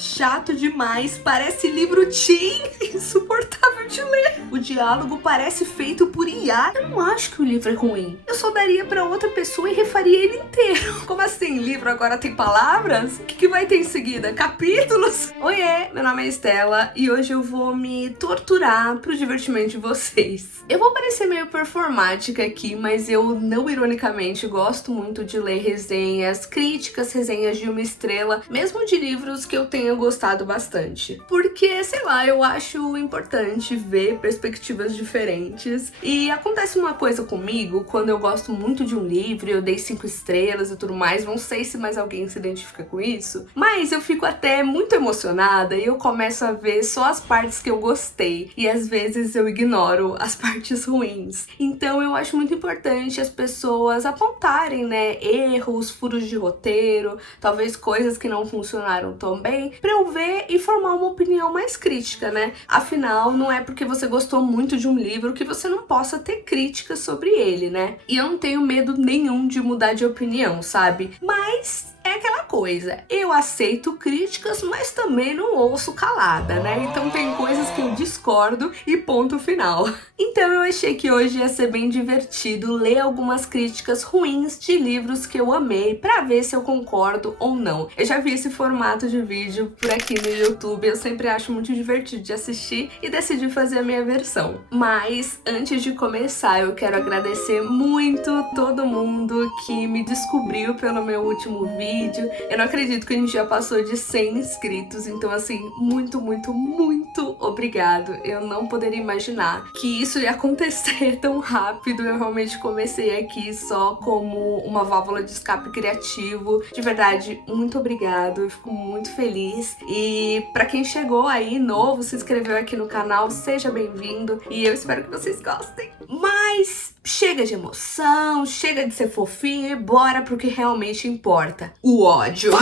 chato demais, parece livro teen, insuportável de ler. O diálogo parece feito por IA. Eu não acho que o livro é ruim. Eu só daria pra outra pessoa e refaria ele inteiro. Como assim? Livro agora tem palavras? O que vai ter em seguida? Capítulos? Oiê, meu nome é Estela e hoje eu vou me torturar pro divertimento de vocês. Eu vou parecer meio performática aqui, mas eu não ironicamente gosto muito de ler resenhas, críticas, resenhas de 1 estrela, mesmo de livros que eu tenha gostado bastante. Porque, sei lá, eu acho importante ver perspectivas diferentes. E acontece uma coisa comigo, quando eu gosto muito de um livro, eu dei 5 estrelas e tudo mais, não sei se mais alguém se identifica com isso, mas eu fico até muito emocionada e eu começo a ver só as partes que eu gostei, e às vezes eu ignoro as partes ruins. Então eu acho muito importante as pessoas apontarem, né, erros, furos de roteiro, talvez coisas que não funcionaram tão bem, pra eu ver e formar uma opinião mais crítica, né? Afinal, não é porque você gostou muito de um livro que você não possa ter críticas sobre ele, né? E eu não tenho medo nenhum de mudar de opinião, sabe? Mas é aquela coisa, eu aceito críticas, mas também não ouço calada, né? Então tem coisas que eu discordo e ponto final. Então eu achei que hoje ia ser bem divertido ler algumas críticas ruins de livros que eu amei pra ver se eu concordo ou não. Eu já vi esse formato de vídeo por aqui no YouTube, eu sempre acho muito divertido de assistir e decidi fazer a minha versão. Mas antes de começar, eu quero agradecer muito todo mundo que me descobriu pelo meu último vídeo. Eu não acredito que a gente já passou de 100 inscritos, então assim, muito, muito, muito obrigado. Eu não poderia imaginar que isso ia acontecer tão rápido. Eu realmente comecei aqui só como uma válvula de escape criativo. De verdade, muito obrigado, eu fico muito feliz. E pra quem chegou aí novo, se inscreveu aqui no canal, seja bem-vindo e eu espero que vocês gostem. Mas chega de emoção, chega de ser fofinho e bora pro que realmente importa: o ódio.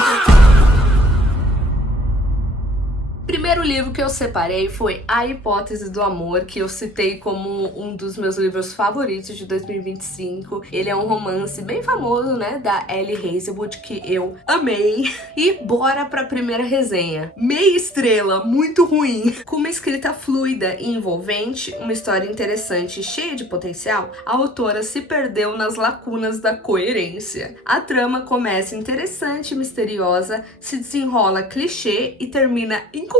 Primeiro livro que eu separei foi A Hipótese do Amor, que eu citei como um dos meus livros favoritos de 2025. Ele é um romance bem famoso, né, da Ellie Hazelwood, que eu amei. E bora pra primeira resenha. Meia estrela, muito ruim. Com uma escrita fluida e envolvente, uma história interessante e cheia de potencial, a autora se perdeu nas lacunas da coerência. A trama começa interessante e misteriosa, se desenrola clichê e termina incompleta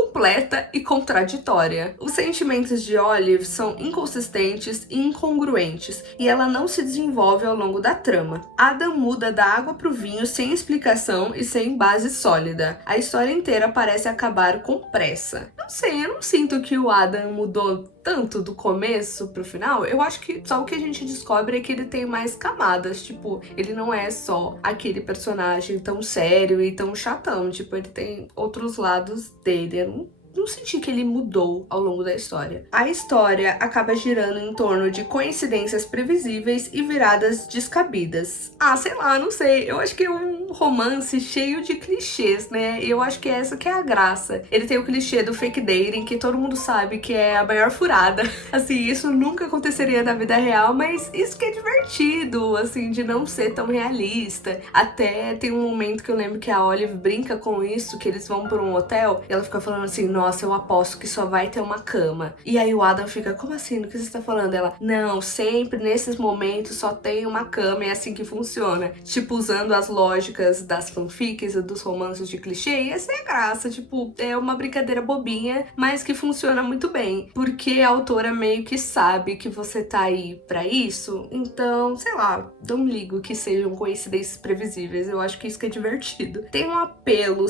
e contraditória. Os sentimentos de Olive são inconsistentes e incongruentes, e ela não se desenvolve ao longo da trama. Adam muda da água pro vinho sem explicação e sem base sólida. A história inteira parece acabar com pressa. Não sei, eu não sinto que o Adam mudou tanto do começo pro final. Eu acho que só o que a gente descobre é que ele tem mais camadas, tipo, ele não é só aquele personagem tão sério e tão chatão, tipo, ele tem outros lados dele. Eu não senti que ele mudou ao longo da história. A história acaba girando em torno de coincidências previsíveis e viradas descabidas. Ah, sei lá, não sei. Eu acho que é um romance cheio de clichês, né? Eu acho que essa que é a graça. Ele tem o clichê do fake dating, que todo mundo sabe que é a maior furada. Assim, isso nunca aconteceria na vida real, mas isso que é divertido, assim, de não ser tão realista. Até tem um momento que eu lembro que a Olive brinca com isso, que eles vão pra um hotel e ela fica falando assim: nossa, eu aposto que só vai ter uma cama. E aí o Adam fica: como assim? Do que você tá falando? Ela: não, sempre nesses momentos só tem uma cama, é assim que funciona. Tipo, usando as lógicas das fanfics e dos romances de clichê, e essa é a graça, tipo, é uma brincadeira bobinha, mas que funciona muito bem, porque a autora meio que sabe que você tá aí pra isso, então, sei lá, não ligo que sejam coincidências previsíveis, eu acho que isso que é divertido. Tem um apelo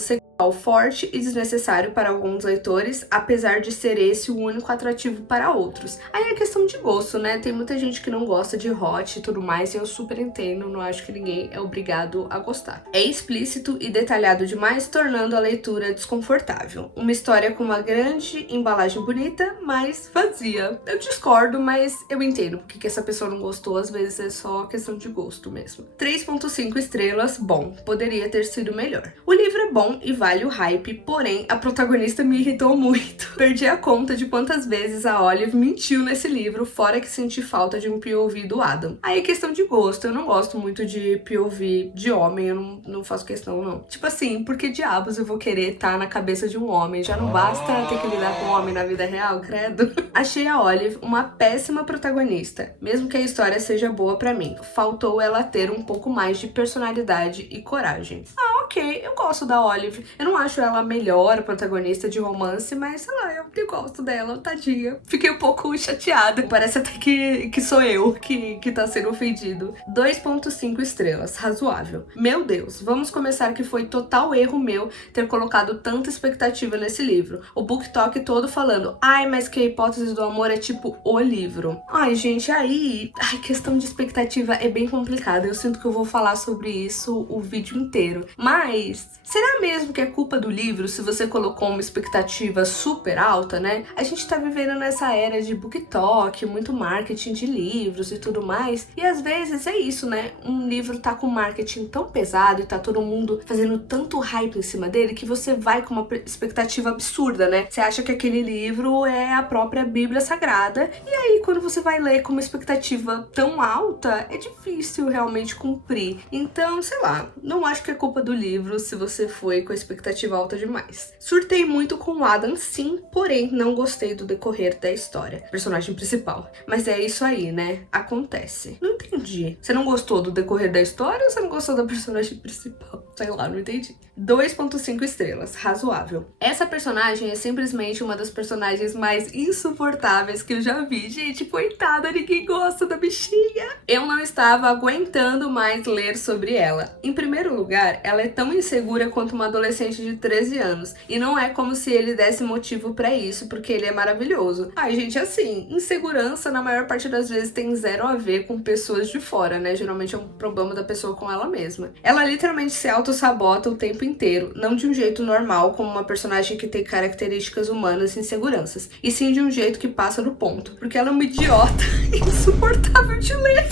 forte e desnecessário para alguns leitores, apesar de ser esse o único atrativo para outros. Aí é questão de gosto, né? Tem muita gente que não gosta de hot e tudo mais, e eu super entendo, não acho que ninguém é obrigado a gostar. É explícito e detalhado demais, tornando a leitura desconfortável. Uma história com uma grande embalagem bonita, mas vazia. Eu discordo, mas eu entendo porque que essa pessoa não gostou, às vezes é só questão de gosto mesmo. 3.5 estrelas, bom, poderia ter sido melhor. O livro é bom e vale vale o hype, porém a protagonista me irritou muito. Perdi a conta de quantas vezes a Olive mentiu nesse livro, fora que senti falta de um POV do Adam. Aí é questão de gosto, eu não gosto muito de POV de homem, eu não faço questão não. Tipo assim, por que diabos eu vou querer estar na cabeça de um homem? Já não basta ter que lidar com um homem na vida real, credo? Achei a Olive uma péssima protagonista, mesmo que a história seja boa pra mim. Faltou ela ter um pouco mais de personalidade e coragem. Ah, ok, eu gosto da Olive. Eu não acho ela a melhor protagonista de romance, mas sei lá, eu gosto dela, tadinha. Fiquei um pouco chateada. Parece até que sou eu que tá sendo ofendido. 2.5 estrelas, razoável. Meu Deus, vamos começar que foi total erro meu ter colocado tanta expectativa nesse livro. O BookTok todo falando, ai, mas que a hipótese do amor é tipo o livro. Ai, gente, aí, questão de expectativa é bem complicada. Eu sinto que eu vou falar sobre isso o vídeo inteiro. Mas, será mesmo que é culpa do livro se você colocou uma expectativa super alta, né? A gente tá vivendo nessa era de BookTok, muito marketing de livros e tudo mais. E às vezes é isso, né? Um livro tá com marketing tão pesado e tá todo mundo fazendo tanto hype em cima dele que você vai com uma expectativa absurda, né? Você acha que aquele livro é a própria Bíblia Sagrada. E aí, quando você vai ler com uma expectativa tão alta, é difícil realmente cumprir. Então, sei lá, não acho que é culpa do livro se você foi com a expectativa alta demais. Surtei muito com o Adam, sim, porém não gostei do decorrer da história. Personagem principal. Mas é isso aí, né? Acontece. Não entendi. Você não gostou do decorrer da história ou você não gostou da personagem principal? Sei lá, não entendi. 2.5 estrelas, razoável. Essa personagem é simplesmente uma das personagens mais insuportáveis que eu já vi. Gente, coitada, ninguém gosta da bichinha. Eu não estava aguentando mais ler sobre ela. Em primeiro lugar, ela é tão insegura quanto uma adolescente de 13 anos. E não é como se ele desse motivo pra isso, porque ele é maravilhoso. Ai, gente, assim, insegurança na maior parte das vezes tem zero a ver com pessoas de fora, né? Geralmente é um problema da pessoa com ela mesma. Ela literalmente se auto-sabota o tempo inteiro, não de um jeito normal, como uma personagem que tem características humanas e inseguranças, e sim de um jeito que passa do ponto, porque ela é uma idiota insuportável de ler.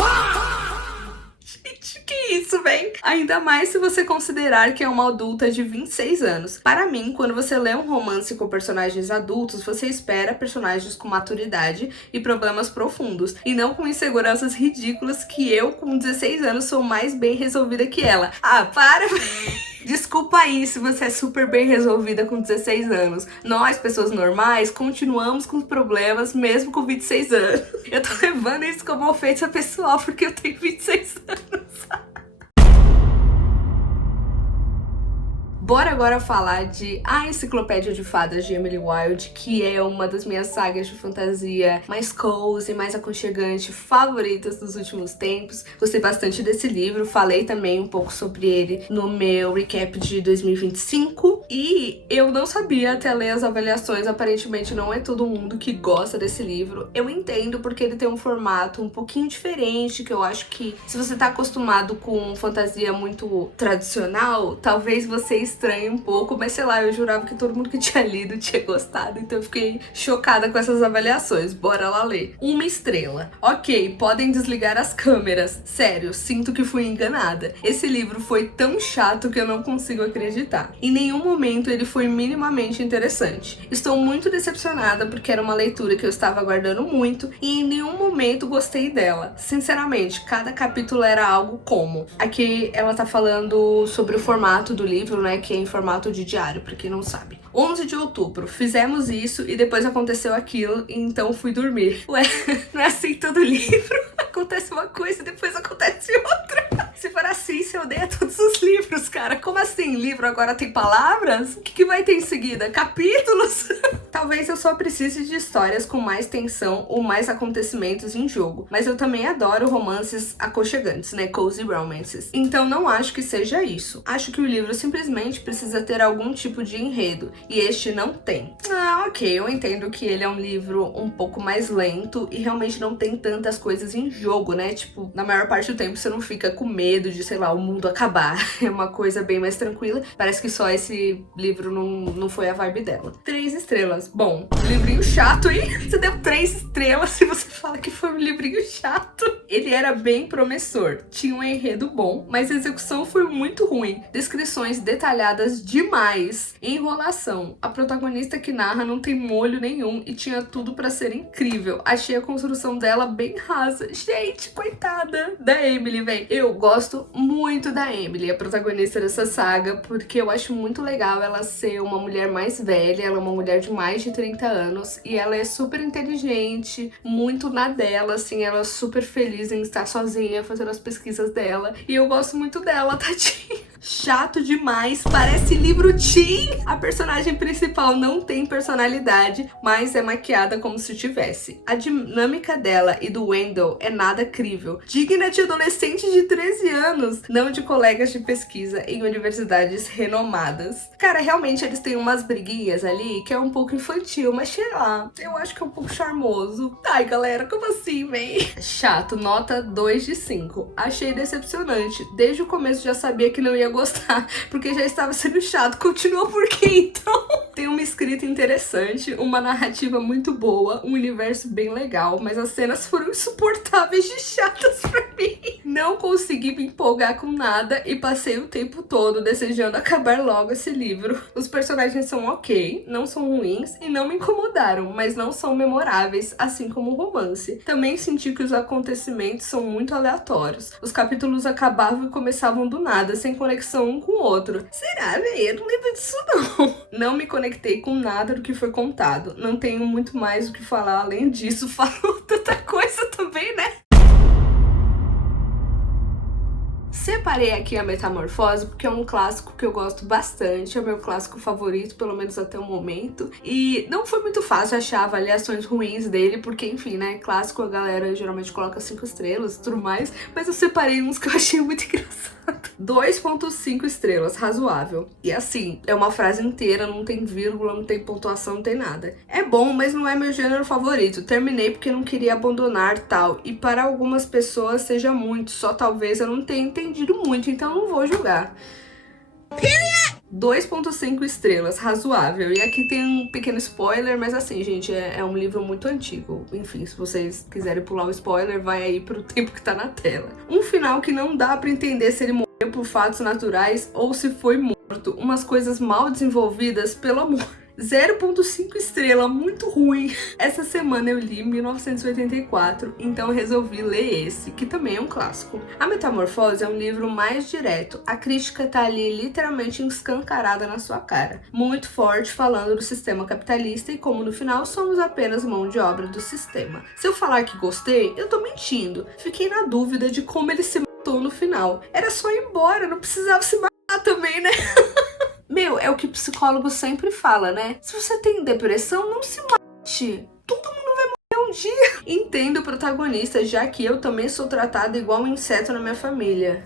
Gente, que isso, vem? Ainda mais se você considerar que é uma adulta de 26 anos. Para mim, quando você lê um romance com personagens adultos, você espera personagens com maturidade e problemas profundos, e não com inseguranças ridículas que eu, com 16 anos, sou mais bem resolvida que ela. Ah, para, desculpa aí se você é super bem resolvida com 16 anos. Nós, pessoas normais, continuamos com problemas mesmo com 26 anos. Eu tô levando isso como ofensa pessoal porque eu tenho 26 anos. Bora agora falar de A Enciclopédia de Fadas de Emily Wilde, que é uma das minhas sagas de fantasia mais cozy, mais aconchegante, favoritas dos últimos tempos. Gostei bastante desse livro, falei também um pouco sobre ele no meu recap de 2025. E eu não sabia até ler as avaliações, aparentemente não é todo mundo que gosta desse livro. Eu entendo porque ele tem um formato um pouquinho diferente, que eu acho que se você tá acostumado com fantasia muito tradicional, talvez você estranhe um pouco, mas sei lá, eu jurava que todo mundo que tinha lido tinha gostado, então eu fiquei chocada com essas avaliações. Bora lá ler. 1 estrela. Ok, podem desligar as câmeras. Sério, sinto que fui enganada. Esse livro foi tão chato que eu não consigo acreditar. Em nenhum momento ele foi minimamente interessante. Estou muito decepcionada porque era uma leitura que eu estava aguardando muito e em nenhum momento gostei dela. Sinceramente, cada capítulo era algo como. Aqui ela tá falando sobre o formato do livro, né, que é em formato de diário, pra quem não sabe. 11 de outubro, fizemos isso e depois aconteceu aquilo e então fui dormir. Ué, não é assim todo livro? Acontece uma coisa e depois acontece outra. Se for assim, você odeia todos os livros, cara. Como assim? Livro agora tem palavras? O que vai ter em seguida? Capítulos? Talvez eu só precise de histórias com mais tensão ou mais acontecimentos em jogo. Mas eu também adoro romances aconchegantes, né? Cozy romances. Então não acho que seja isso. Acho que o livro simplesmente precisa ter algum tipo de enredo. E este não tem. Ah, ok. Eu entendo que ele é um livro um pouco mais lento e realmente não tem tantas coisas em jogo, né? Tipo, na maior parte do tempo você não fica com medo de, sei lá, o mundo acabar. É uma coisa bem mais tranquila. Parece que só esse livro não foi a vibe dela. 3 estrelas. estrelas. Bom, livrinho chato, hein? Você deu 3 estrelas e você fala que foi um livrinho chato. Ele era bem promissor, tinha um enredo bom, mas a execução foi muito ruim. Descrições detalhadas demais. Enrolação. A protagonista que narra não tem molho nenhum e tinha tudo pra ser incrível. Achei a construção dela bem rasa. Gente, coitada da Emily, velho. Eu gosto muito da Emily, a protagonista dessa saga, porque eu acho muito legal ela ser uma mulher mais velha, ela é uma mulher de mais de 30 anos e ela é super inteligente, muito na dela, assim, ela é super feliz em estar sozinha, fazendo as pesquisas dela. E eu gosto muito dela, tadinha. Chato demais, parece livro teen. A personagem principal não tem personalidade, mas é maquiada como se tivesse. A dinâmica dela e do Wendell é nada crível. Digna de adolescente de 13 anos, não de colegas de pesquisa em universidades renomadas. Cara, realmente eles têm umas briguinhas ali que é um pouco infantil, mas sei lá, eu acho que é um pouco charmoso. Ai, galera, como assim, véi? Chato, nota 2 de 5. Achei decepcionante. Desde o começo já sabia que não ia gostar, porque já estava sendo chato. Continua por quê, então? Tem uma escrita interessante, uma narrativa muito boa, um universo bem legal, mas as cenas foram insuportáveis de chatas pra mim. Não consegui me empolgar com nada e passei o tempo todo desejando acabar logo esse livro. Os personagens são ok, não são ruins e não me incomodaram, mas não são memoráveis, assim como o romance. Também senti que os acontecimentos são muito aleatórios. Os capítulos acabavam e começavam do nada, sem conexão um com o outro. Será, velho? Eu não lembro disso não. Não me conectei com nada do que foi contado. Não tenho muito mais o que falar além disso. Falou tanta coisa também, né? Separei aqui a Metamorfose porque é um clássico que eu gosto bastante, é o meu clássico favorito, pelo menos até o momento. E não foi muito fácil achar avaliações ruins dele, porque, enfim, né, clássico a galera geralmente coloca 5 estrelas e tudo mais, mas eu separei uns que eu achei muito engraçado. 2.5 estrelas, razoável. E assim, é uma frase inteira, não tem vírgula, não tem pontuação, não tem nada. É bom, mas não é meu gênero favorito. Terminei porque não queria abandonar tal. E para algumas pessoas seja muito, só talvez eu não tenha entendido muito, então não vou julgar. 2.5 estrelas, razoável. E aqui tem um pequeno spoiler, mas assim, gente, é um livro muito antigo. Enfim, se vocês quiserem pular o spoiler, vai aí pro tempo que tá na tela. Um final que não dá pra entender se ele morreu por fatos naturais ou se foi morto. Umas coisas mal desenvolvidas, pelo amor. 0.5 estrela, muito ruim. Essa semana eu li 1984, então resolvi ler esse, que também é um clássico. A Metamorfose é um livro mais direto, a crítica tá ali literalmente escancarada na sua cara. Muito forte, falando do sistema capitalista e como no final somos apenas mão de obra do sistema. Se eu falar que gostei, eu tô mentindo. Fiquei na dúvida de como ele se matou no final. Era só ir embora, não precisava se matar também, né? Meu, é o que o psicólogo sempre fala, né? Se você tem depressão, não se mate. Todo mundo vai morrer um dia. Entendo o protagonista, já que eu também sou tratada igual um inseto na minha família.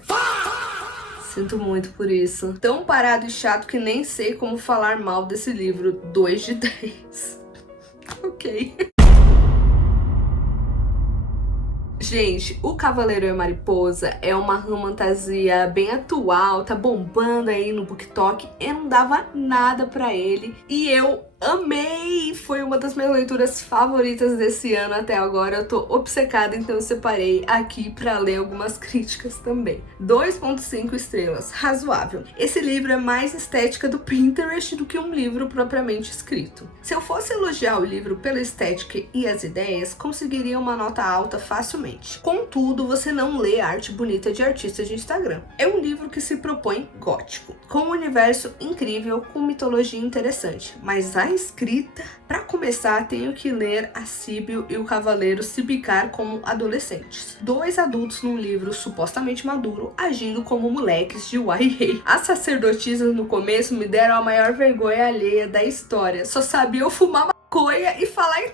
Sinto muito por isso. Tão parado e chato que nem sei como falar mal desse livro. 2 de 10. Ok. Gente, O Cavaleiro e a Mariposa é uma romantasia bem atual, tá bombando aí no BookTok. Eu não dava nada pra ele e eu amei! Foi uma das minhas leituras favoritas desse ano até agora. Eu tô obcecada, então eu separei aqui pra ler algumas críticas também. 2.5 estrelas, razoável. Esse livro é mais estética do Pinterest do que um livro propriamente escrito. Se eu fosse elogiar o livro pela estética e as ideias, conseguiria uma nota alta facilmente. Contudo, você não lê arte bonita de artistas de Instagram. É um livro que se propõe gótico, com um universo incrível, com mitologia interessante, mas a escrita, para começar, tenho que ler a Síbil e o Cavaleiro se bicar como adolescentes. 2 adultos num livro supostamente maduro, agindo como moleques de YA. As sacerdotisas no começo me deram a maior vergonha alheia da história. Só sabiam fumar maconha e falar em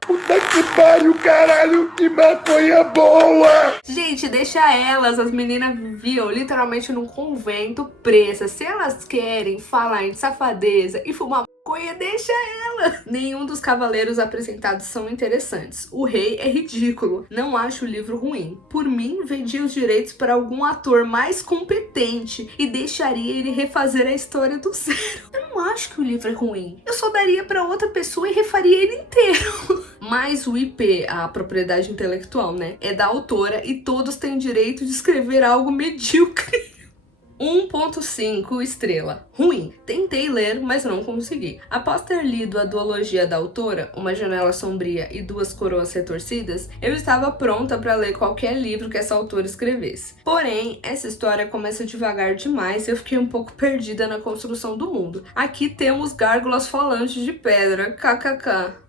puta que pariu, caralho, que maconha boa! Gente, deixa elas, as meninas viviam literalmente num convento presas. Se elas querem falar em safadeza e fumar maconha, maconha, deixa ela. Nenhum dos cavaleiros apresentados são interessantes. O rei é ridículo. Não acho o livro ruim. Por mim, vendia os direitos para algum ator mais competente e deixaria ele refazer a história do zero. Eu não acho que o livro é ruim. Eu só daria para outra pessoa e refaria ele inteiro. Mas o IP, a propriedade intelectual, né, é da autora e todos têm direito de escrever algo medíocre. 1.5 estrela. Ruim. Tentei ler, mas não consegui. Após ter lido a duologia da autora, Uma Janela Sombria e Duas Coroas Retorcidas, eu estava pronta para ler qualquer livro que essa autora escrevesse. Porém, essa história começa devagar demais e eu fiquei um pouco perdida na construção do mundo. Aqui temos gárgulas falantes de pedra, kkk.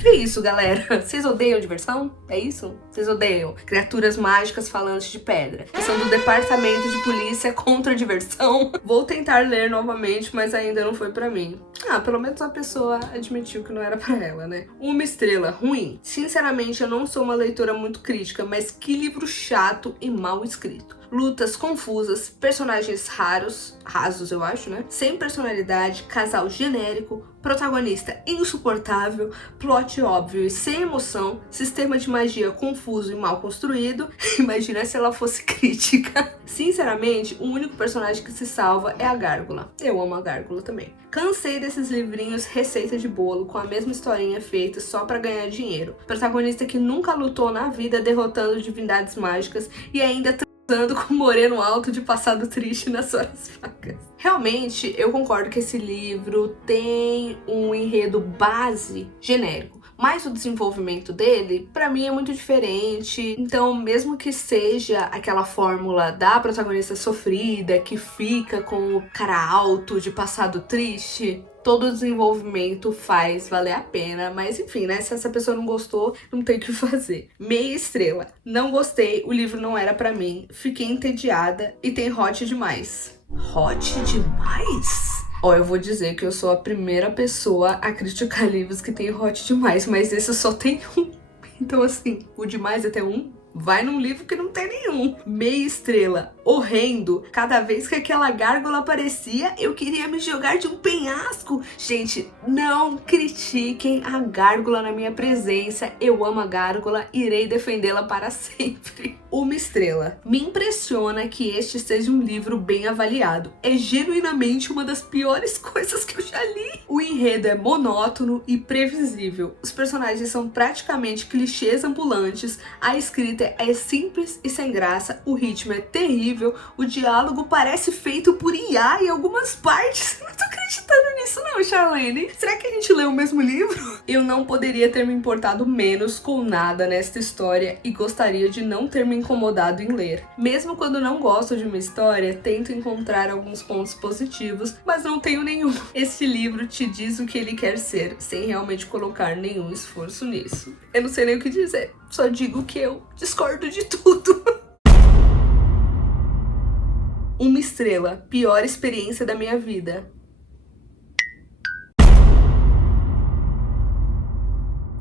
Que isso, galera? Vocês odeiam diversão? É isso? Vocês odeiam criaturas mágicas falantes de pedra, que são do departamento de polícia contra a diversão? Vou tentar ler novamente, mas ainda não foi pra mim. Pelo menos a pessoa admitiu que não era pra ela, né? 1 estrela. Ruim. Sinceramente, eu não sou uma leitora muito crítica, mas que livro chato e mal escrito. Lutas confusas, personagens rasos eu acho, né? Sem personalidade, casal genérico, protagonista insuportável, plot óbvio e sem emoção, sistema de magia confuso e mal construído. Imagina se ela fosse crítica. Sinceramente, o único personagem que se salva é a Gárgula. Eu amo a Gárgula também. Cansei desses livrinhos receita de bolo com a mesma historinha feita só pra ganhar dinheiro. Protagonista que nunca lutou na vida derrotando divindades mágicas e ainda transando com um moreno alto de passado triste nas horas vagas. Realmente, eu concordo que esse livro tem um enredo base genérico, mas o desenvolvimento dele, pra mim, é muito diferente. Então, mesmo que seja aquela fórmula da protagonista sofrida, que fica com o cara alto de passado triste, todo o desenvolvimento faz valer a pena, mas enfim, né? Se essa pessoa não gostou, não tem o que fazer. Meia estrela. Não gostei, o livro não era pra mim, fiquei entediada e tem hot demais. Hot demais? Eu vou dizer que eu sou a primeira pessoa a criticar livros que tem hot demais, mas esse só tem um. Então assim, o demais até um vai num livro que não tem nenhum. Meia estrela. Horrendo. Cada vez que aquela gárgula aparecia, eu queria me jogar de um penhasco. Gente, não critiquem a gárgula na minha presença. Eu amo a gárgula, irei defendê-la para sempre. 1 estrela. Me impressiona que este seja um livro bem avaliado. É genuinamente uma das piores coisas que eu já li. O enredo é monótono e previsível. Os personagens são praticamente clichês ambulantes. A escrita é simples e sem graça. O ritmo é terrível. O diálogo parece feito por IA em algumas partes. Não tô acreditando nisso não, Charlene. Será que a gente leu o mesmo livro? Eu não poderia ter me importado menos com nada nesta história e gostaria de não ter me incomodado em ler. Mesmo quando não gosto de uma história, tento encontrar alguns pontos positivos, mas não tenho nenhum. Este livro te diz o que ele quer ser, sem realmente colocar nenhum esforço nisso. Eu não sei nem o que dizer, só digo que eu discordo de tudo. 1 estrela. Pior experiência da minha vida.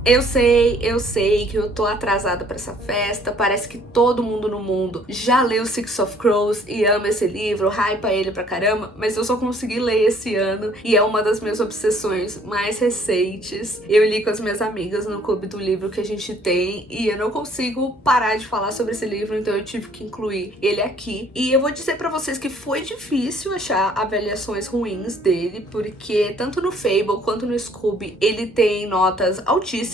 Eu sei que eu tô atrasada pra essa festa, parece que todo mundo no mundo já leu Six of Crows e ama esse livro, hypa ele pra caramba, mas eu só consegui ler esse ano e é uma das minhas obsessões mais recentes. Eu li com as minhas amigas no clube do livro que a gente tem e eu não consigo parar de falar sobre esse livro, então eu tive que incluir ele aqui. E eu vou dizer pra vocês que foi difícil achar avaliações ruins dele, porque tanto no Fable quanto no Scooby ele tem notas altíssimas,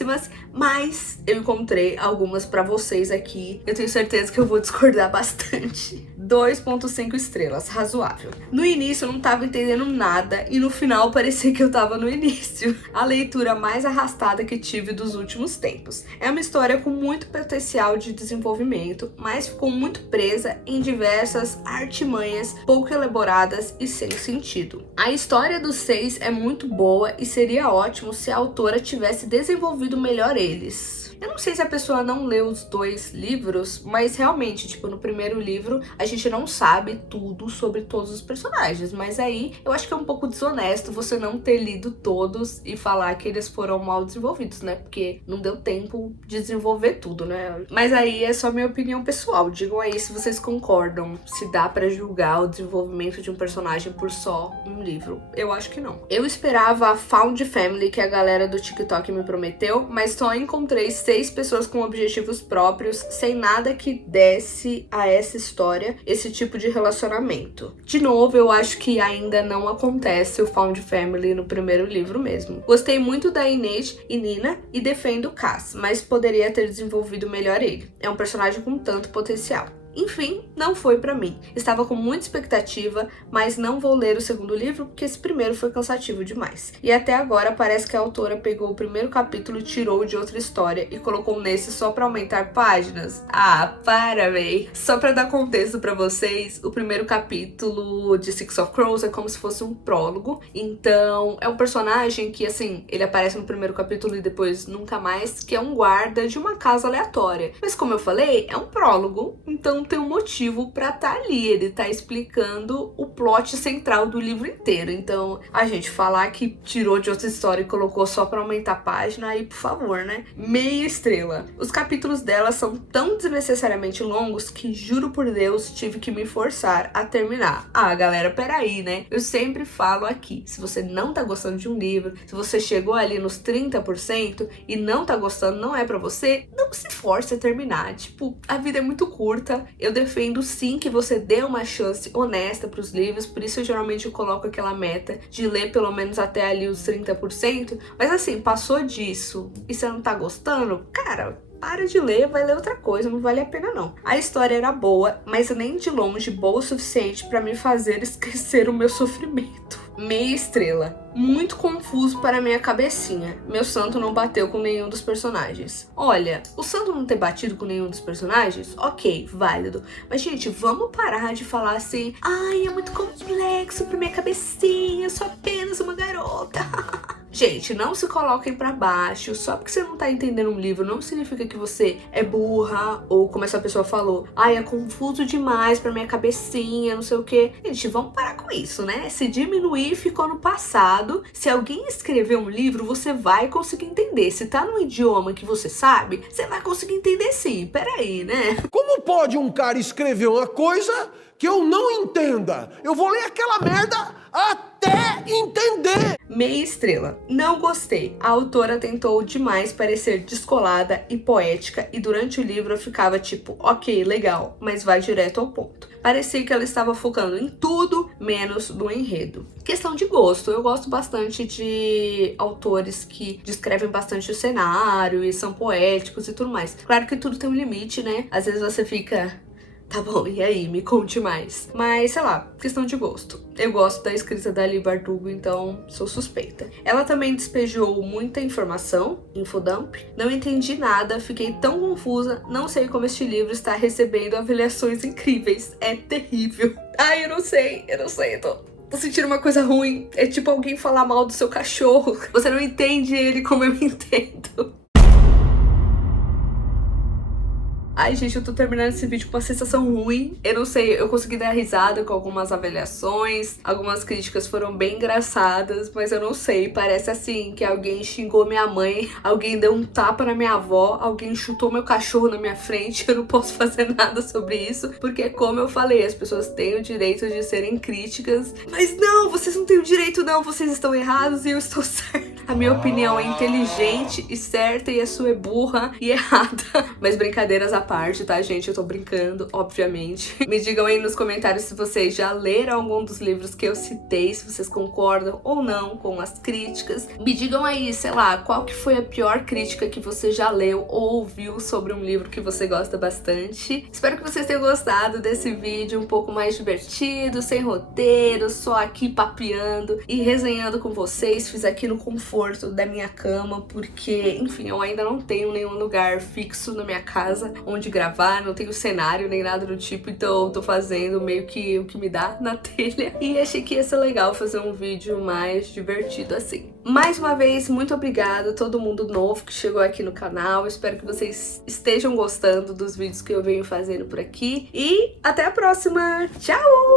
mas eu encontrei algumas pra vocês aqui. Eu tenho certeza que eu vou discordar bastante. 2.5 estrelas, razoável. No início eu não tava entendendo nada e no final parecia que eu tava no início. A leitura mais arrastada que tive dos últimos tempos. É uma história com muito potencial de desenvolvimento, mas ficou muito presa em diversas artimanhas pouco elaboradas e sem sentido. A história dos 6 é muito boa e seria ótimo se a autora tivesse desenvolvido melhor eles. Eu não sei se a pessoa não leu os 2 livros, mas realmente, tipo, no primeiro livro a gente não sabe tudo sobre todos os personagens, mas aí eu acho que é um pouco desonesto você não ter lido todos e falar que eles foram mal desenvolvidos, né? Porque não deu tempo de desenvolver tudo, né? Mas aí é só minha opinião pessoal. Digam aí se vocês concordam, se dá pra julgar o desenvolvimento de um personagem por só um livro. Eu acho que não. Eu esperava a Found Family que a galera do TikTok me prometeu, mas só encontrei 6 pessoas com objetivos próprios, sem nada que desse a essa história esse tipo de relacionamento. De novo, eu acho que ainda não acontece o Found Family no primeiro livro mesmo. Gostei muito da Inês e Nina e defendo Cass, mas poderia ter desenvolvido melhor ele. É um personagem com tanto potencial. Enfim, não foi pra mim. Estava com muita expectativa, mas não vou ler o segundo livro porque esse primeiro foi cansativo demais. E até agora parece que a autora pegou o primeiro capítulo e tirou de outra história e colocou nesse só pra aumentar páginas. Ah, para, véi! Só pra dar contexto pra vocês, o primeiro capítulo de Six of Crows é como se fosse um prólogo. Então, é um personagem que, assim, ele aparece no primeiro capítulo e depois nunca mais, que é um guarda de uma casa aleatória. Mas como eu falei, é um prólogo, então tem um motivo pra tá ali, ele tá explicando o plot central do livro inteiro. Então, a gente falar que tirou de outra história e colocou só pra aumentar a página, aí por favor, né? Meia estrela. Os capítulos dela são tão desnecessariamente longos que, juro por Deus, tive que me forçar a terminar. Ah, galera, peraí, né? Eu sempre falo aqui, se você não tá gostando de um livro, se você chegou ali nos 30% e não tá gostando, não é pra você, não se force a terminar. Tipo, a vida é muito curta. Eu defendo sim que você dê uma chance honesta pros livros, por isso eu geralmente coloco aquela meta de ler pelo menos até ali os 30%, mas assim, passou disso e você não tá gostando, cara, para de ler, vai ler outra coisa, não vale a pena não. A história era boa, mas nem de longe boa o suficiente pra me fazer esquecer o meu sofrimento. Meia estrela. Muito confuso para minha cabecinha. Meu santo não bateu com nenhum dos personagens. Olha, o santo não ter batido com nenhum dos personagens, ok, válido. Mas, gente, vamos parar de falar assim, ai, é muito complexo pra minha cabecinha, eu sou apenas uma garota. Gente, não se coloquem pra baixo. Só porque você não tá entendendo um livro não significa que você é burra, ou como essa pessoa falou, ai, é confuso demais pra minha cabecinha, não sei o que. Gente, vamos parar com isso, né? Se diminuir, ficou no passado. Se alguém escrever um livro, você vai conseguir entender. Se tá num idioma que você sabe, você vai conseguir entender sim. Peraí, né? Como pode um cara escrever uma coisa que eu não entenda? Eu vou ler aquela merda até entender. Meia estrela. Não gostei. A autora tentou demais parecer descolada e poética e durante o livro eu ficava tipo, ok, legal, mas vai direto ao ponto. Parecia que ela estava focando em tudo menos no enredo. Questão de gosto. Eu gosto bastante de autores que descrevem bastante o cenário e são poéticos e tudo mais. Claro que tudo tem um limite, né? Às vezes você fica... Tá bom, e aí? Me conte mais. Mas, sei lá, questão de gosto. Eu gosto da escrita da Leigh Bardugo, então sou suspeita. Ela também despejou muita informação, infodump. Não entendi nada, fiquei tão confusa, não sei como este livro está recebendo avaliações incríveis. É terrível. Ai, eu não sei, tô sentindo uma coisa ruim. É tipo alguém falar mal do seu cachorro. Você não entende ele como eu entendo. Ai, gente, eu tô terminando esse vídeo com uma sensação ruim. Eu não sei, eu consegui dar risada com algumas avaliações, algumas críticas foram bem engraçadas, mas eu não sei, parece assim que alguém xingou minha mãe, alguém deu um tapa na minha avó, alguém chutou meu cachorro na minha frente. Eu não posso fazer nada sobre isso, porque como eu falei, as pessoas têm o direito de serem críticas, mas não, vocês não têm o direito não, vocês estão errados e eu estou certa. A minha opinião é inteligente e certa e a sua é burra e errada. Mas brincadeiras à parte, tá, gente? Eu tô brincando, obviamente. Me digam aí nos comentários se vocês já leram algum dos livros que eu citei, se vocês concordam ou não com as críticas. Me digam aí, sei lá, qual que foi a pior crítica que você já leu ou ouviu sobre um livro que você gosta bastante. Espero que vocês tenham gostado desse vídeo um pouco mais divertido, sem roteiro, só aqui papeando e resenhando com vocês. Fiz aqui no conforto da minha cama, porque, enfim, eu ainda não tenho nenhum lugar fixo na minha casa onde onde gravar, não tenho cenário nem nada do tipo, então eu tô fazendo meio que o que me dá na telha. E achei que ia ser legal fazer um vídeo mais divertido assim. Mais uma vez, muito obrigada a todo mundo novo que chegou aqui no canal. Espero que vocês estejam gostando dos vídeos que eu venho fazendo por aqui. E até a próxima! Tchau!